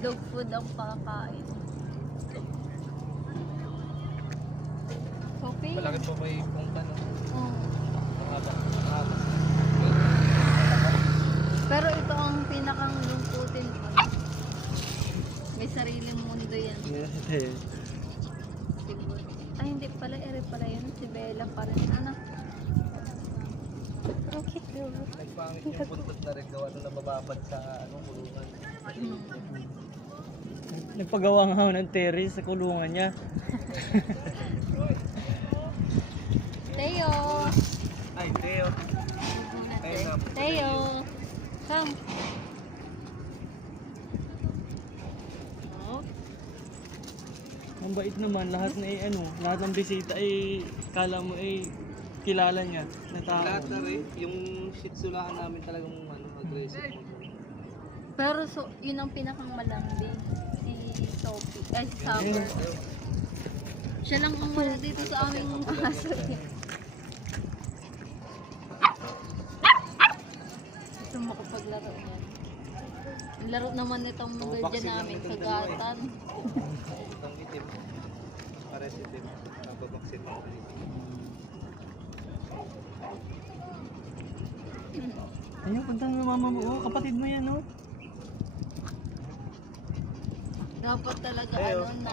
Dog food ang pakain. Okay. Malaki po may punta no. Oo. Mahaba. Pero ito ang pinakang lungkutin ko. May sariling mundo yan. Siguro. Ay, hindi pala. Ere pala yun. Si Bella pa rin. Ano? Okay. Nagpangit yung buntot na rin gawa nung nabababad sa kulungan. Nagpagawa nga ako ng terrace sa kulungan niya. Teo! Ay, Teo. Ayun na. Teo! Come! Oh. Ang bait naman, lahat lahat ng bisita ay kala mo ay kilala niya na tao. Lahat na rin. Yung shih tzu lang namin talagang aggressive. Pero yun ang pinakang malambing. Si Sophie. Ay, si Summer. Siya lang ang wala dito sa aming aso. Gusto mo paglaro niya. Laro naman itong guardian namin sa gatan. Itong itim. Pares itim. Nababaksin mo. Ayun, punta ng mama mo. Oh, kapatid mo yan, oh. Dapat talaga Teo. ano na.